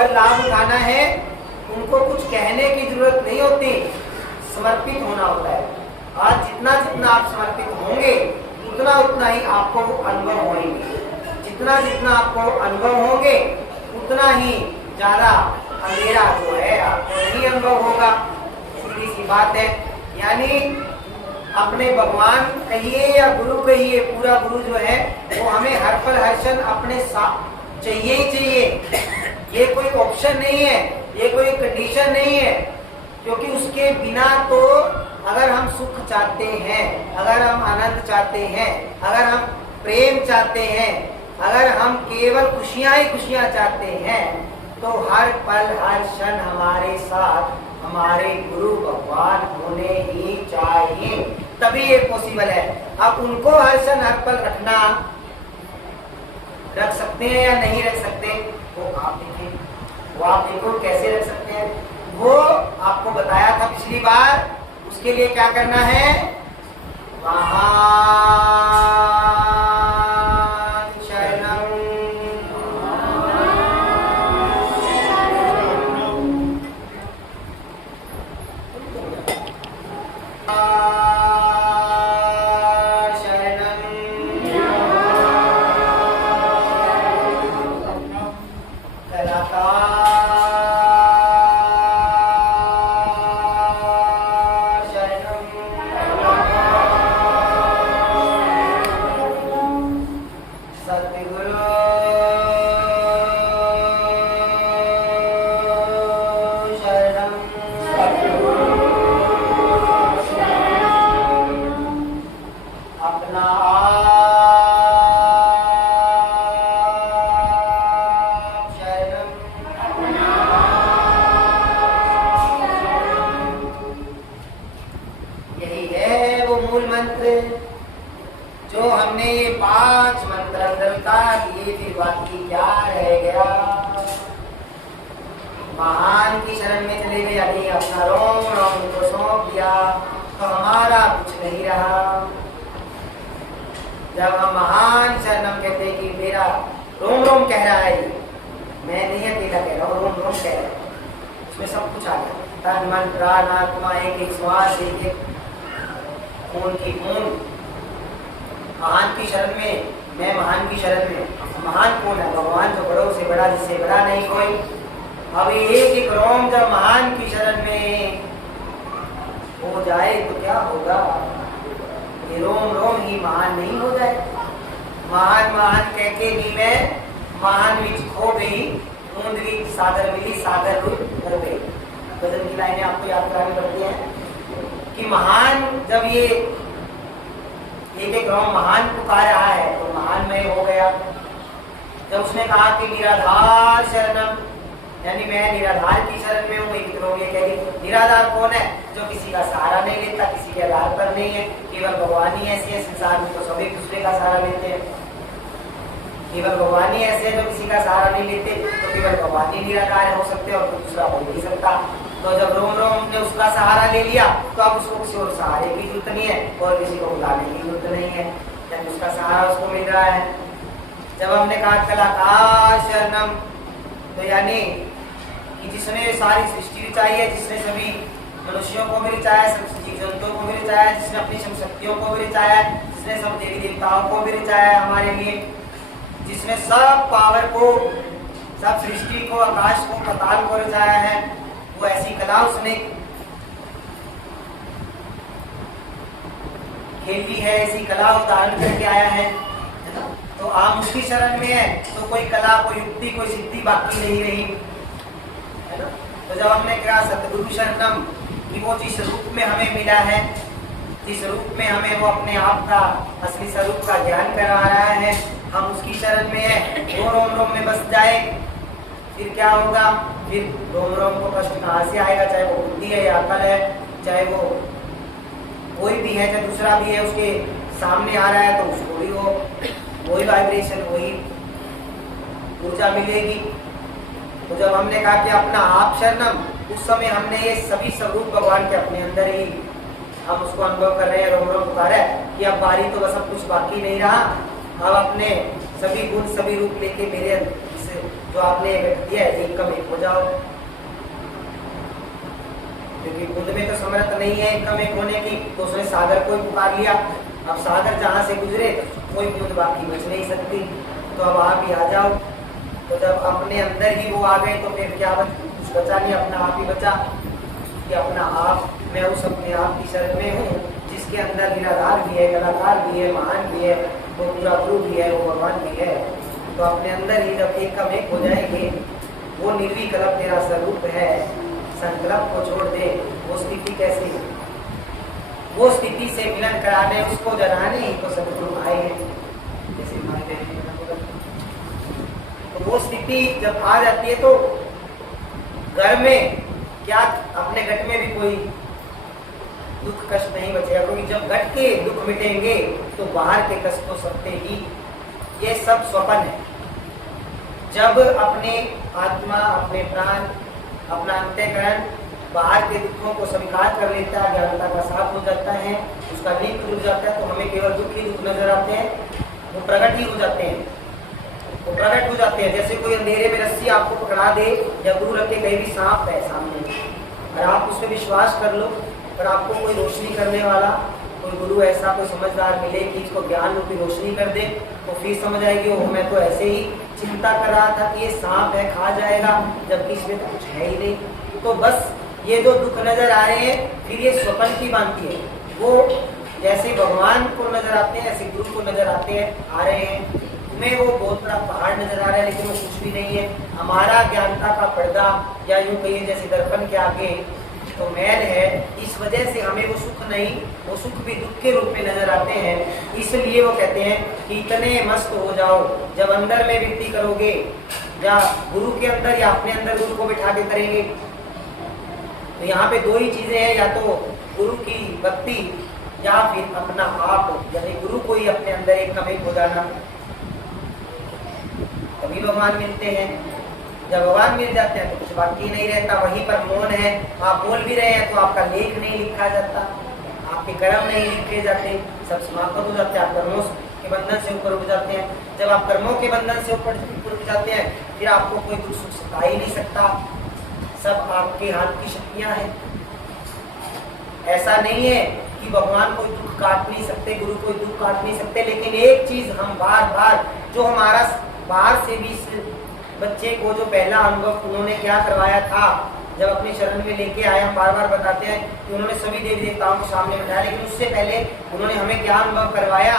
अगर लाभ उठाना है उनको कुछ कहने की जरूरत नहीं होती, समर्पित होना होता है। आज जितना जितना आप समर्पित होंगे उतना उतना ही आपको अनुभव होंगे, जितना जितना आपको अनुभव होंगे उतना ही ज्यादा अंधेरा जो है आपको नहीं अनुभव होगा। सीधी सी बात है। यानी अपने भगवान कहिए या गुरु कहिए, पूरा गुरु जो है वो हमें हर पल हर क्षण अपने साथ चाहिए ही चाहिए। ये कोई ऑप्शन नहीं है, ये कोई कंडीशन नहीं है, क्योंकि उसके बिना तो अगर हम सुख चाहते हैं, अगर हम आनंद चाहते हैं, अगर हम प्रेम चाहते हैं, अगर हम केवल खुशियां ही खुशियां चाहते हैं, तो हर पल हर क्षण हमारे साथ हमारे गुरु भगवान होने ही चाहिए, तभी ये पॉसिबल है। अब उनको हर क्षण हर पल रख सकते हैं या नहीं रख सकते, वो आप देखिए, वो आप देखो कैसे रख सकते हैं। वो आपको बताया था पिछली बार। उसके लिए क्या करना है, जो हमने ये 5 मंत्र अंदर उतार दिए, फिर बाकी क्या रह गया। महान की शरण में चले गए, यानी अपना रोम रोम को सौंप दिया, तो हमारा कुछ नहीं रहा। जब हम महान शरणम कहते हैं कि मेरा रोम रोम कह रहा है, मैं नहीं अकेला कह रहा हूँ, रोम रोम कह रहा है, उसमें सब कुछ आ गया। तन मन प्राण आत्मा, एक एक श्वास, एक एक खून की खून। महान की शरण में, मैं महान की शरण में। महान कौन है? भगवान, जो बड़ों से बड़ा, जिससे बड़ा नहीं कोई। अब एक एक रोम जब महान की शरण में हो जाए तो क्या होगा, ये रोम रोम ही महान नहीं हो जाए। महान महान कह के भी मैं महान विच खो गई, बूंद विच सागर मिली, सागर रूप हो गई। भजन की लाइनें आपको याद करानी पड़ती हैं कि महान जब ये एक एक रोम महान पुकार रहा है तो महान में हो गया। जब उसने कहा कि निराधार शरणम, यानी मैं निराधार की शरण में हूँ, एक रोम ये कह रही, निराधार कौन है? जो किसी का सहारा नहीं लेता, किसी के आधार पर नहीं है। केवल भगवान ही ऐसे है, संसार में तो सभी दूसरे का सहारा लेते हैं। केवल भगवान ही ऐसे है जो किसी का सहारा नहीं लेते, तो केवल भगवान ही निराकार हो सकते और कोई दूसरा हो नहीं सकता। तो जब रोम रोम ने उसका सहारा ले लिया तो अब उसको किसी और सहारे की जरूरत नहीं है और किसी को बुलाने की जरूरत नहीं है, जब उसका सहारा उसको मिल रहा है। जब हमने कहा कलाकार शरणम, तो यानी कि जिसने सारी सृष्टि रचाई है, जिसने सभी मनुष्यों को भी रचाया है, सब जीव जंतुओं को भी रचाया है, जिसने अपनी सब शक्तियों को भी रचाया है, जिसने सब देवी देवताओं को भी रचाया है हमारे लिए, जिसने सब पावर को, सब सृष्टि को, आकाश को, पाताल को रचाया है, वो ऐसी कला उसने खेली है, ऐसी कला उदाहरण करके आया है। तो आप उसकी शरण में है तो कोई कला, कोई युक्ति, कोई सिद्धि बाकी नहीं रही, है ना। तो जब हमने कहा सतगुरु शरणम, कि वो जिस रूप में हमें मिला है, जिस रूप में हमें वो अपने आप का असली स्वरूप का ज्ञान करा रहा है, हम उसकी शरण में है, वो रोम रोम में बस जाए, फिर क्या होगा? फिर रोम रोम को कष्ट कहाँ से आएगा? चाहे वो बुद्धि है या अकल है, चाहे वो कोई भी है, चाहे दूसरा भी है, उसके सामने आ रहा है तो उसको भी वही वाइब्रेशन, वही ऊर्जा मिलेगी। तो जब हमने कहा कि अपना आप शरणम, उस समय हमने ये सभी स्वरूप भगवान के अपने अंदर ही हम उसको अनुभव कर रहे हैं, रोम रोम पुकार है कि अब बारी तो बस अब कुछ बाकी नहीं रहा, अब अपने सभी गुण, सभी रूप लेके मेरे जो आपने घट दिया है एक कम एक हो जाओ, क्योंकि बुद्ध में तो समर्थ नहीं है एक कम एक होने की, तो उसने सागर को ही पुकार लिया। अब सागर जहां से गुजरे तो कोई बुद्ध बाकी बच नहीं सकती, तो अब आप ही आ जाओ। तो जब अपने अंदर ही वो आ गए तो फिर क्या कुछ बचा नहीं, अपना आप ही बचा कि अपना आप, मैं उस अपने आप की शरण में हूँ जिसके अंदर निराधार भी है, कलाकार भी है, महान भी है, वो पूरा गुरु भी है, वो भगवान भी है। तो अपने अंदर ही जब एक कम एक हो जाएंगे, वो निर्विकल्प तेरा स्वरूप है, संकल्प को छोड़ दे, वो स्थिति कैसी है? वो स्थिति से मिलन कराने, उसको जगाने ही तो सदगुरु आए हैं। जैसे तो वो स्थिति जब आ जाती है तो घर में क्या, अपने घट में भी कोई दुख कष्ट नहीं बचेगा, क्योंकि जब घट के दुख मिटेंगे तो बाहर के कष्ट तो सकते ही। ये सब स्वप्न है। जब अपने आत्मा, अपने प्राण, अपना अंतःकरण बाहर के दुखों को स्वीकार कर लेता है, ज्ञानता का साथ हो जाता है, उसका लिंक जुड़ जाता है, तो हमें केवल दुख ही दुख नजर आते हैं, वो प्रकट ही हो जाते हैं, वो प्रकट हो जाते हैं। जैसे कोई अंधेरे में रस्सी आपको पकड़ा दे या गुरु रख के कहीं भी सांप है सामने, और आप उस पर विश्वास कर लो, और आपको कोई रोशनी करने वाला कोई गुरु ऐसा कोई समझदार मिले कि इसको ज्ञान रूपी रोशनी कर दे, तो फिर समझ आएगी वो मैं तो ऐसे ही चिंता कर रहा था कि ये सांप है खा जाएगा, जबकि इसमें तो कुछ है ही नहीं। तो बस ये जो दुख नजर आ रहे हैं, फिर ये स्वप्न की बांधती है। वो जैसे भगवान को नजर आते हैं ऐसे गुरु को नजर आते हैं, आ रहे हैं। तुम्हें वो बहुत बड़ा पहाड़ नजर आ रहा है, लेकिन वो कुछ भी नहीं है। हमारा ज्ञानता का पर्दा, या यूं कहिए जैसे दर्पण के आगे तो मैल है, इस वजह से हमें वो सुख नहीं, वो सुख भी दुख के रूप में नजर आते हैं। इसलिए वो कहते हैं कि इतने मस्त हो जाओ, जब अंदर में वृत्ति करोगे, या गुरु के अंदर या अपने अंदर गुरु को बिठा के करेंगे, तो यहाँ पे दो ही चीजें हैं, या तो गुरु की भक्ति या फिर अपना आप, यानी गुरु को ही अपने अंदर एक कम एक हो जाना, तभी भगवान मिलते हैं। जब भगवान मिल जाते हैं तो कुछ बाकी नहीं रहता, वहीं पर मौन है। आप बोल भी रहे हैं तो आपका लेख नहीं लिखा जाता, आपके कर्म नहीं लिखे जाते, सब समाप्त हो जाते हैं, आप कर्मों के बंधन से ऊपर उठ जाते हैं। जब आप कर्मों के बंधन से ऊपर उठ जाते हैं, फिर आपको कोई दुख सुख सता ही नहीं सकता, सब आपके हाथ की शक्तियां हैं। ऐसा नहीं है कि भगवान कोई दुख काट नहीं सकते, गुरु कोई दुख काट नहीं सकते, लेकिन एक चीज हम बार बार, जो हमारा बाहर से भी बच्चे को जो पहला अनुभव उन्होंने क्या करवाया था, जब अपनी शरण में लेके आए, हम बार बार बताते हैं कि उन्होंने सभी देवी देवताओं को सामने बिठाया, लेकिन उससे पहले उन्होंने हमें क्या अनुभव करवाया।